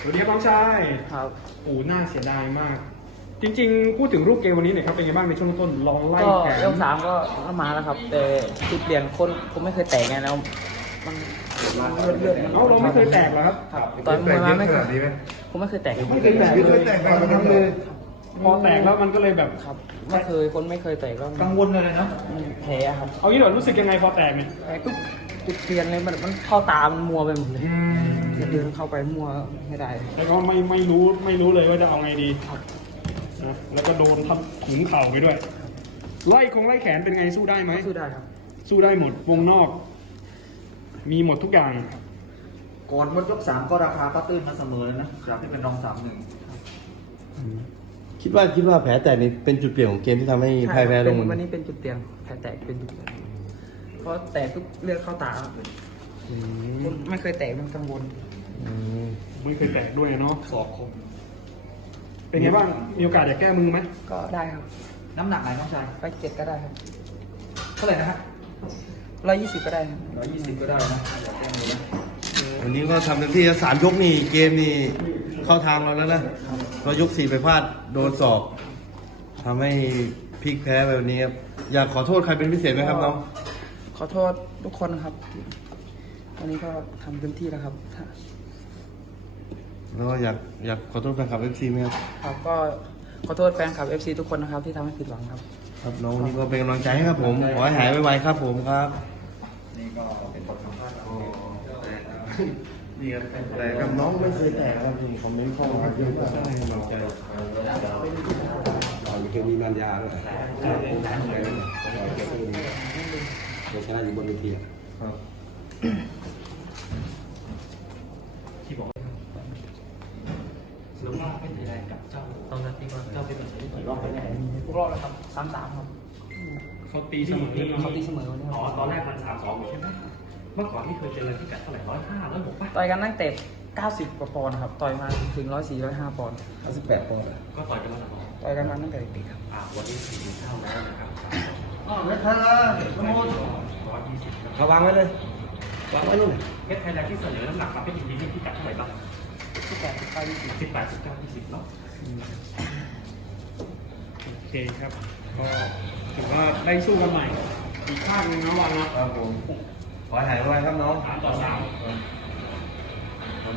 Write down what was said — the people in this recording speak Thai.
สวัสดีครับน้องชายครับโอ้น่าเสียดายมาก จริงๆ พูดถึงรูปเกมวันนี้หน่อยครับ เป็นไงบ้างในช่วงต้นลองไล่ก็แขนยกสามก็ก็มาแล้วครับ แต่จุดเปลี่ยนคนผมไม่เคยแตกไงแล้วมันเลือดเลือดเอ้าเราไม่เคยแตกเหรอครับ ครับตอนมวยมาไม่เคยผมไม่เคยแตกไม่เคยแตกเลยพอแตกแล้วมันก็เลยแบบครับไม่เคยคนไม่เคยแตกแล้วกังวลอะไรนะมันแผลครับเอางี้หน่อยรู้สึกยังไงพอแตกเนี่ยแผลปุ๊บจุดเปลี่ยนเลยมันมันเข้าตามันมัวไปหมดเลยจะ เดินเข้าไปมัวไม่ได้ แล้วก็ไม่ไม่รู้ไม่รู้เลยว่าจะเอาไงดีนะแล้วก็โดนทับถุงเข่าไปด้วย ไล่คงไล่แขนเป็นไงสู้ได้ไหมสู้ได้ครับ สู้ได้หมดวงนอก มีหมดทุกอย่าง ก่อนหมดยกสามก็ราคาก็ตื้นมาเสมอเลยนะจากที่เป็นรองสามหนึ่งคิดว่าคิดว่าแผลแตกนี่เป็นจุดเปลี่ยนของเกมที่ทำให้พ่ายแพ้ลเป็งนมันวันนี้เป็นจุดเปลี่ยนแผลแตกเป็นจุดเปลี่ยนเพราะแตกทุกเลือดเข้าตาครับอืมคนไม่เคยแตกมันกังวลอืม ไม่เคยแตกด้วยเนาะสอบคม เป็นไงบ้าง มีโอกาสอยากแก้มือไหม ก็ได้ครับ น้ำหนักไหนน้องชายไปเจ็ดก็ได้ครับเท่าไหร่นะฮะร้อยยี่สิบก็ได้ครับร้อยยี่สิบก็ได้นะอยากแก้มือนะวันนี้ก็ทำเต็มที่สามยกนี่เกมนี่เข้าทางเราแล้วนะเรายกสี่ไปพลาดโดนสอบทำให้พลิกแพ้ไปวันนี้ครับ อยากขอโทษใครเป็นพิเศษไหมครับน้อง ขอโทษทุกคนครับ วันนี้ก็ทำเต็มที่แล้วครับถ้า แล้วก็อยากอยากขอโทษแฟนคลับเอฟซีไหมครับ ครับก็ขอโทษแฟนคลับ FC ทุกคนนะครับที่ทำให้ผิดหวังครับ ครับน้องวันนี้ก็เป็นกำลังใจให้ครับผม ขอให้หายไวๆครับผมครับ นี่ก็เป็นบทสัมภาษณ์ของนี่ครับแต่กับน้องไม่เคยแตกครับผมคอมเมนต์เข้ามาเยอะมากให้กำลังใจมีเกี่ยวมีมันยาด้วยเดี๋ยวชนะอยู่บนเวทีอะครับ หรือว่าเป็นอะไรกับเจ้าตอนนั้นที่ว่าเจ้าเป็นแบบนี้กี่รอบไปไหนทุกรอบแล้วครับสามสามครับเขาตีเสมอเขาตีเสมอวันนี้คอ๋อรับตอนแรกมันสามสองใช่ไหมเมื่อก่อนที่เคยเจอที่กัดเท่าไหร่ร้อยห้าร้อยหกป่ะต่อยกันตั้งแต่90กว่าปอนด์ครับต่อยมาถึง104 105ปอนด์58ปอนด์ก็ต่อยกันมาแล้วต่อยกันมาตั้งแต่เด็กๆครับอ่าวันนี้สี่เท่าแล้วนะครับอ๋อไม่ทันละน้องโมร้อยยี่สิบระวังไว้เลยวางไว้นู่นเพชรไทยแลนด์ที่เสนอน้ำหนักมาเป็นอย่างนี้ที่กัดเท่าไหร่บ้าง สิบแปดสิบเก้ายี่สิบสิบแปดสิบเก้ายี่สิบเนาะโอเคครับ ก็ถือว่าได้สู้กันใหม่ อีกข้างหนึ่งนะวันนะครับผมขอถ่ายไว้ครับน้อง สามต่อสาม ครับ